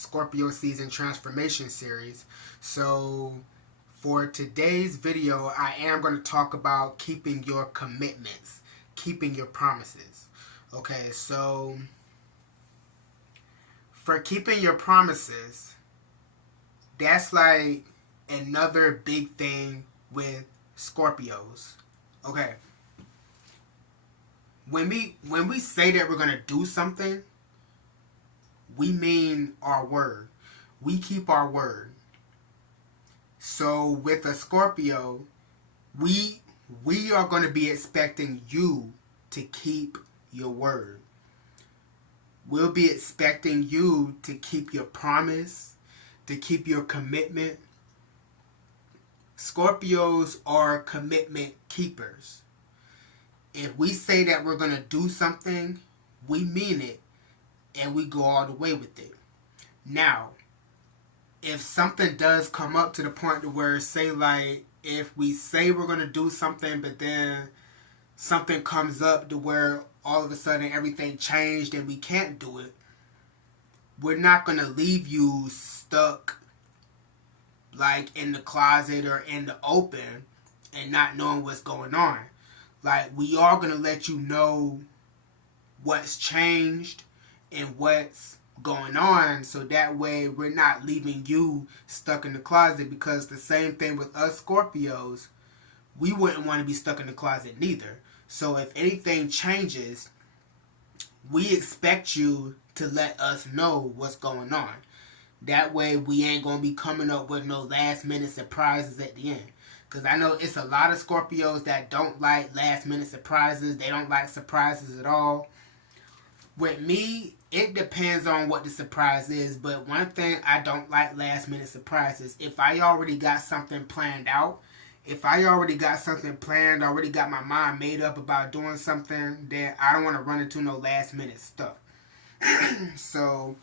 Scorpio Season Transformation Series. So for today's video, I am going to talk about keeping your commitments, keeping your promises. Okay, so for keeping your promises, that's like another big thing with Scorpios. Okay. When we say that we're going to do something, we mean our word. We keep our word. So with a Scorpio, we are going to be expecting you to keep your word. We'll be expecting you to keep your promise, to keep your commitment. Scorpios are commitment keepers. If we say that we're going to do something, we mean it, and we go all the way with it. Now, if something does come up to the point to where, say, like, if we say we're going to do something, but then something comes up to where all of a sudden everything changed and we can't do it, we're not going to leave you stuck, like, in the closet or in the open and not knowing what's going on. Like, we are going to let you know what's changed and what's going on, so that way we're not leaving you stuck in the closet, because the same thing with us Scorpios, we wouldn't want to be stuck in the closet neither. So if anything changes, we expect you to let us know what's going on. That way we ain't going to be coming up with no last minute surprises at the end. Because I know it's a lot of Scorpios that don't like last minute surprises. They don't like surprises at all. With me, it depends on what the surprise is. But one thing, I don't like last minute surprises. If I already got something planned out, already got my mind made up about doing something, then I don't want to run into no last minute stuff. So,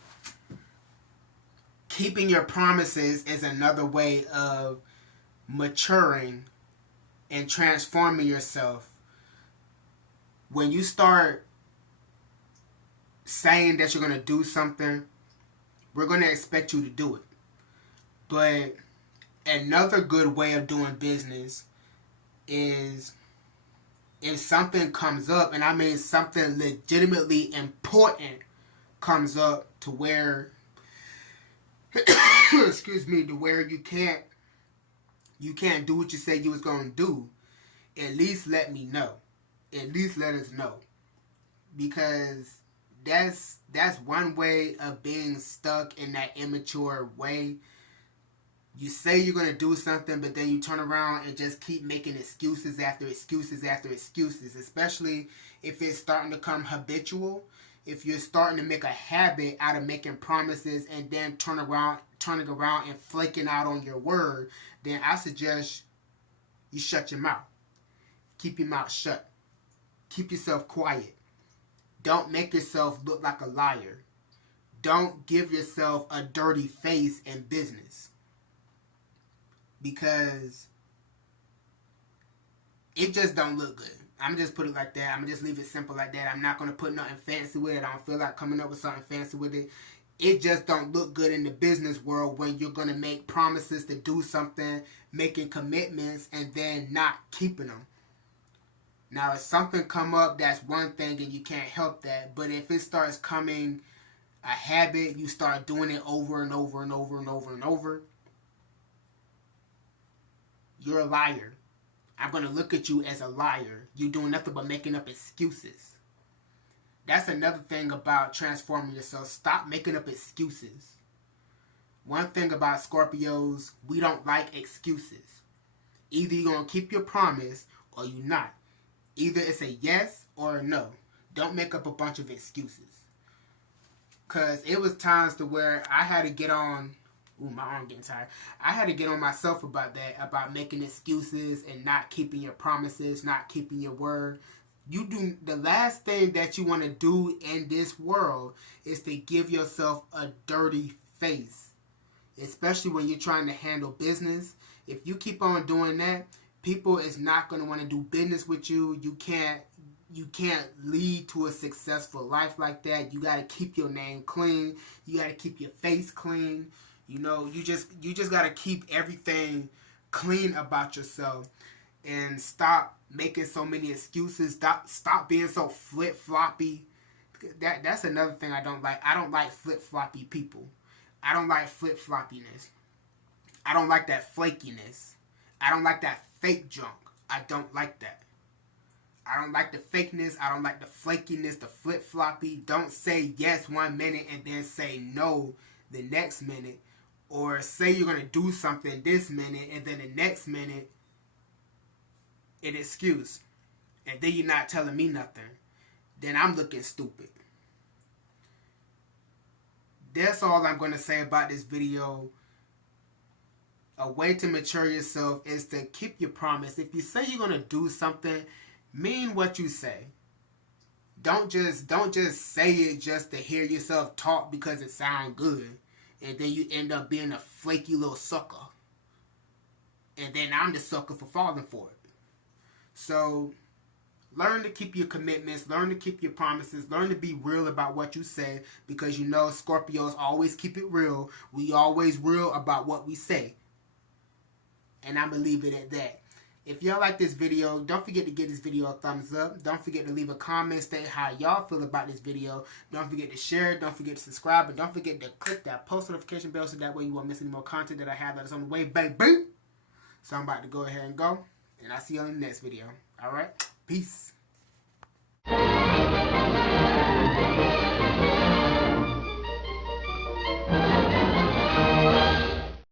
keeping your promises is another way of maturing and transforming yourself. When you start saying that you're going to do something, we're going to expect you to do it. But another good way of doing business is, if something comes up, and I mean something legitimately important comes up to where excuse me, to where you can't do what you said you was going to do, at least let me know. At least let us know. Because that's one way of being stuck in that immature way. You say you're going to do something, but then you turn around and just keep making excuses after excuses after excuses, especially if it's starting to come habitual. If you're starting to make a habit out of making promises and then turning around and flaking out on your word, then I suggest you shut your mouth. Keep your mouth shut. Keep yourself quiet. Don't make yourself look like a liar. Don't give yourself a dirty face in business. Because it just don't look good. I'm going to just put it like that. I'm going to just leave it simple like that. I'm not going to put nothing fancy with it. I don't feel like coming up with something fancy with it. It just don't look good in the business world when you're going to make promises to do something, making commitments, and then not keeping them. Now, if something come up, that's one thing and you can't help that. But if it starts coming a habit, you start doing it over and over and over and over and over, you're a liar. I'm going to look at you as a liar. You're doing nothing but making up excuses. That's another thing about transforming yourself. Stop making up excuses. One thing about Scorpios, we don't like excuses. Either you're going to keep your promise or you're not. Either it's a yes or a no. Don't make up a bunch of excuses. Because it was times to where I had to get on... Ooh, my arm getting tired. I had to get on myself about that, about making excuses and not keeping your promises, not keeping your word. The last thing that you want to do in this world is to give yourself a dirty face. Especially when you're trying to handle business. If you keep on doing that, people is not going to want to do business with you. You can't you can't lead to a successful life like that. You gotta keep your name clean. You gotta keep your face clean. You know, you just gotta keep everything clean about yourself, and stop making so many excuses. Stop being so flip floppy. That's another thing I don't like. I don't like flip floppy people. I don't like flip floppiness. I don't like that flakiness. I don't like that fake junk. I don't like that. I don't like the fakeness. I don't like the flakiness, the flip floppy. Don't say yes 1 minute and then say no the next minute. Or say you're going to do something this minute and then the next minute an excuse. And then you're not telling me nothing. Then I'm looking stupid. That's all I'm going to say about this video. A way to mature yourself is to keep your promise. If you say you're going to do something, mean what you say. Don't just say it just to hear yourself talk because it sounds good. And then you end up being a flaky little sucker. And then I'm the sucker for falling for it. So, learn to keep your commitments. Learn to keep your promises. Learn to be real about what you say. Because you know Scorpios always keep it real. We always real about what we say. And I'm going to leave it at that. If y'all like this video, don't forget to give this video a thumbs up. Don't forget to leave a comment stating how y'all feel about this video. Don't forget to share. Don't forget to subscribe. And don't forget to click that post notification bell so that way you won't miss any more content that I have that is on the way, baby. So I'm about to go ahead and go. And I'll see you on the next video. Alright? Peace.